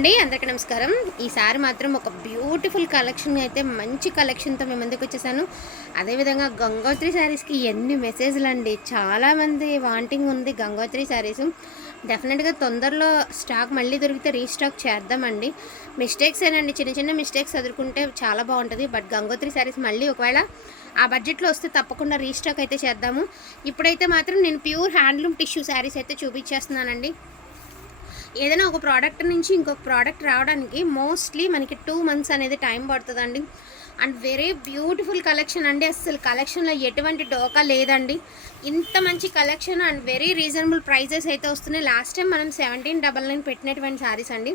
అండి అందరికీ నమస్కారం. ఈసారి మాత్రం ఒక బ్యూటిఫుల్ కలెక్షన్ అయితే మంచి కలెక్షన్తో మేము ముందుకు వచ్చేసాను. అదేవిధంగా గంగోత్రి శారీస్కి ఎన్ని మెసేజ్లు అండి. చాలామంది వాంటింగ్ ఉంది గంగోత్రి శారీస్. డెఫినెట్గా తొందరలో స్టాక్ మళ్ళీ దొరికితే రీస్టాక్ చేద్దామండి. మిస్టేక్స్ ఏనండి చిన్న చిన్న మిస్టేక్స్ చదువుకుంటే చాలా బాగుంటుంది. బట్ గంగోత్రి శారీస్ మళ్ళీ ఒకవేళ ఆ బడ్జెట్లో వస్తే తప్పకుండా రీస్టాక్ అయితే చేద్దాము. ఇప్పుడైతే మాత్రం నేను ప్యూర్ హ్యాండ్లూమ్ టిష్యూ శారీస్ అయితే చూపించేస్తున్నానండి. ఏదైనా ఒక ప్రోడక్ట్ నుంచి ఇంకొక ప్రోడక్ట్ రావడానికి మోస్ట్లీ మనకి టూ మంత్స్ అనేది టైం పడుతుందండి. అండ్ వెరీ బ్యూటిఫుల్ కలెక్షన్ అండి. అసలు కలెక్షన్లో ఎటువంటి డోకా లేదండి. ఇంత మంచి collection and very reasonable prices అయితే వస్తున్నాయి. లాస్ట్ టైం మనం సెవెంటీన్ డబల్ నైన్ పెట్టినటువంటి శారీస్ అండి.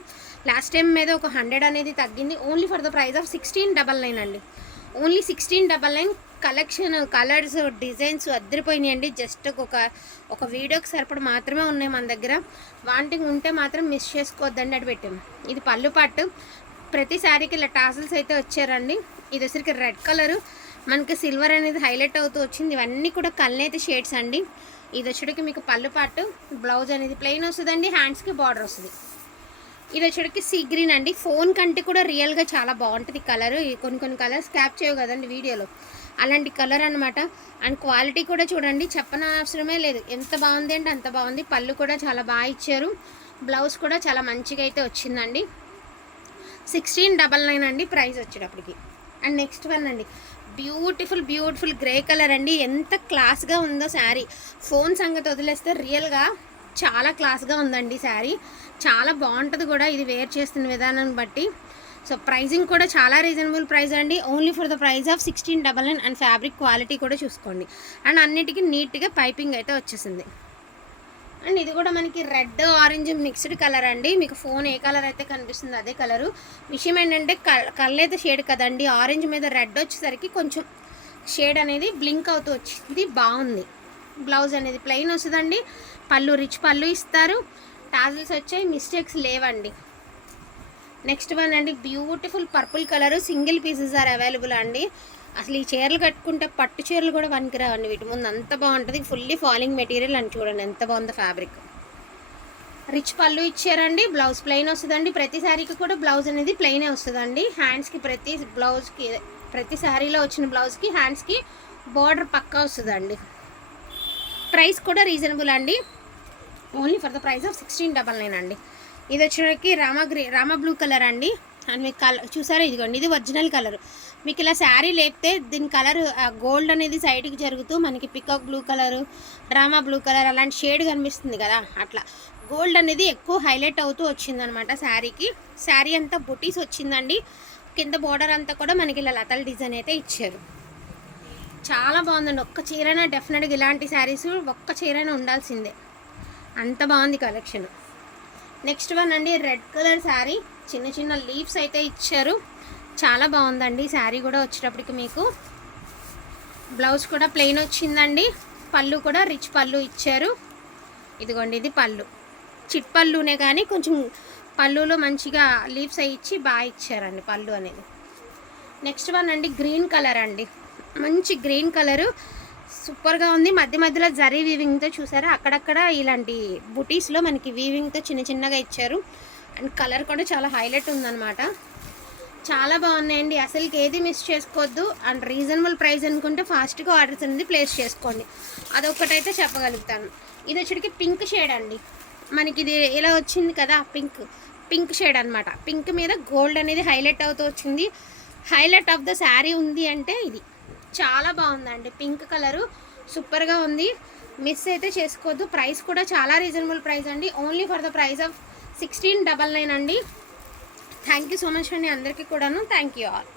లాస్ట్ టైం మీద ఒక హండ్రెడ్ అనేది తగ్గింది. Only for the price of sixteen double nine అండి. Only sixteen double nine collection colours designs అద్దరిపోయినాయండి. Just ఒక ఒక వీడియోకి సరిపడ మాత్రమే ఉన్నాయి మన దగ్గర. వాంటింగ్ ఉంటే మాత్రం మిస్ చేసుకోవద్దండి అటు పెట్టాము ఇది పళ్ళు పట్టు ప్రతి శారీకి ఇలా టాసల్స్ అయితే వచ్చారండి. ఇది వచ్చరికి రెడ్ కలరు. మనకి సిల్వర్ అనేది హైలైట్ అవుతూ వచ్చింది. ఇవన్నీ కూడా కల్నేత షేడ్స్ అండి. ఇది వచ్చేటికి మీకు పళ్ళు పాటు. బ్లౌజ్ అనేది ప్లెయిన్ వస్తుందండి. హ్యాండ్స్కి బార్డర్ వస్తుంది. ఇది వచ్చేటికి సీ గ్రీన్ అండి. ఫోన్ కంటే కూడా రియల్గా చాలా బాగుంటుంది కలర్. కొన్ని కొన్ని కలర్స్ క్యాప్ చేయవు కదండి వీడియోలో. అలాంటి కలర్ అనమాట అండ్ క్వాలిటీ కూడా చూడండి చెప్పన అవసరమే లేదు. ఎంత బాగుంది అంటే అంత బాగుంది. పళ్ళు కూడా చాలా బాగా ఇచ్చారు. బ్లౌజ్ కూడా చాలా మంచిగా అయితే వచ్చిందండి. సిక్స్టీన్ డబల్ నైన్ అండి ప్రైస్ వచ్చేటప్పటికి. అండ్ నెక్స్ట్ వన్ అండి. బ్యూటిఫుల్ బ్యూటిఫుల్ గ్రే కలర్ అండి. ఎంత క్లాస్గా ఉందో శారీ. ఫోన్ సంగతి వదిలేస్తే రియల్గా చాలా క్లాస్గా ఉందండి శారీ. చాలా బాగుంటుంది కూడా ఇది వేర్ చేస్తున్న విధానాన్ని బట్టి. సో ప్రైజింగ్ కూడా చాలా రీజనబుల్ ప్రైస్ అండి. Only for the price of sixteen double nine and fabric quality కూడా చూసుకోండి. అండ్ అన్నిటికీ నీట్గా పైపింగ్ అయితే వచ్చేసింది. అండ్ ఇది కూడా మనకి రెడ్ ఆరెంజ్ మిక్స్డ్ కలర్ అండి. మీకు ఫోన్ ఏ కలర్ అయితే కనిపిస్తుంది అదే కలరు విషయం ఏంటంటే కల్ అయితే షేడ్ కదండి. ఆరెంజ్ మీద రెడ్ వచ్చేసరికి కొంచెం షేడ్ అనేది బ్లింక్ అవుతూ వచ్చింది. బాగుంది. బ్లౌజ్ అనేది ప్లెయిన్ వస్తుందండి. పళ్ళు రిచ్ పళ్ళు ఇస్తారు. టాజిల్స్ వచ్చాయి. మిస్టేక్స్ లేవండి. నెక్స్ట్ వన్ అండి beautiful purple colour single pieces are available అండి. అసలు ఈ చీరలు కట్టుకుంటే పట్టు చీరలు కూడా పనికిరావండి వీటి ముందు. అంత బాగుంటుంది ఫుల్లీ ఫాలింగ్ మెటీరియల్ అని చూడండి ఎంత బాగుందో ఫ్యాబ్రిక్ రిచ్ పళ్ళు ఇచ్చారండి బ్లౌజ్ ప్లెయిన్ వస్తుందండి. ప్రతి శారీకి కూడా బ్లౌజ్ అనేది ప్లెయినే వస్తుందండి. హ్యాండ్స్కి ప్రతి బ్లౌజ్కి ప్రతి శారీలో వచ్చిన బ్లౌజ్కి హ్యాండ్స్కి బార్డర్ పక్కా వస్తుందండి. ప్రైస్ కూడా రీజనబుల్ అండి. Only for the price of sixteen double nine అండి. ఇది వచ్చేసరికి Rama green Rama blue colour అండి. అండ్ మీకు కలర్ చూసారా ఇదిగోండి ఇది ఒరిజినల్ కలర్. మీకు ఇలా శారీ లేపితే దీని కలర్ గోల్డ్ అనేది సైడ్కి జరుగుతూ మనకి peacock blue colour drama blue colour అలాంటి షేడ్ కనిపిస్తుంది కదా అట్లా. గోల్డ్ అనేది ఎక్కువ హైలైట్ అవుతూ వచ్చిందనమాట శారీకి. శారీ అంతా బుటీస్ వచ్చిందండి. కింద బోర్డర్ అంతా కూడా మనకి ఇలా లతల డిజైన్ అయితే ఇచ్చారు. చాలా బాగుందండి. ఒక్క చీరైనా డెఫినెట్గా ఇలాంటి శారీస్ ఒక్క చీరైనా ఉండాల్సిందే. అంత బాగుంది కలెక్షన్. నెక్స్ట్ వన్ అండి రెడ్ కలర్ శారీ. చిన్న చిన్న లీవ్స్ అయితే ఇచ్చారు. చాలా బాగుందండి శారీ కూడా వచ్చేటప్పటికి మీకు. బ్లౌజ్ కూడా ప్లెయిన్ వచ్చిందండి. పళ్ళు కూడా రిచ్ పళ్ళు ఇచ్చారు. ఇదిగోండి ఇది పళ్ళు. చిట్ పళ్ళునే కానీ కొంచెం పళ్ళులో మంచిగా లీవ్స్ అవి ఇచ్చి బాగా ఇచ్చారండి పళ్ళు అనేది. నెక్స్ట్ వన్ అండి గ్రీన్ కలర్ అండి. మంచి గ్రీన్ కలరు. సూపర్గా ఉంది. మధ్య మధ్యలో జరీ వీవింగ్తో చూసారా? అక్కడక్కడ ఇలాంటి బుటీస్లో మనకి వీవింగ్తో చిన్న చిన్నగా ఇచ్చారు. అండ్ కలర్ కూడా చాలా హైలైట్ ఉందన్నమాట. చాలా బాగున్నాయండి. అసలుకి ఏది మిస్ చేసుకోవద్దు. అండ్ రీజనబుల్ ప్రైస్ అనుకుంటే ఫాస్ట్గా ఆర్డర్స్ అనేది ప్లేస్ చేసుకోండి. అదొక్కటైతే చెప్పగలుగుతాను. ఇది వచ్చేటికి పింక్ షేడ్ అండి. మనకి ఇది ఇలా వచ్చింది కదా పింక్ పింక్ షేడ్ అనమాట పింక్ మీద గోల్డ్ అనేది హైలైట్ అవుతూ వచ్చింది. హైలైట్ ఆఫ్ ద శారీ ఉంది అంటే ఇది. చాలా బాగుందండి. పింక్ కలరు సూపర్గా ఉంది. మిస్ అయితే చేసుకోవద్దు. ప్రైస్ కూడా చాలా రీజనబుల్ ప్రైస్ అండి. Only for the price of sixteen double nine అండి. థ్యాంక్ యూ సో మచ్ అండి అందరికీ కూడాను. Thank you all.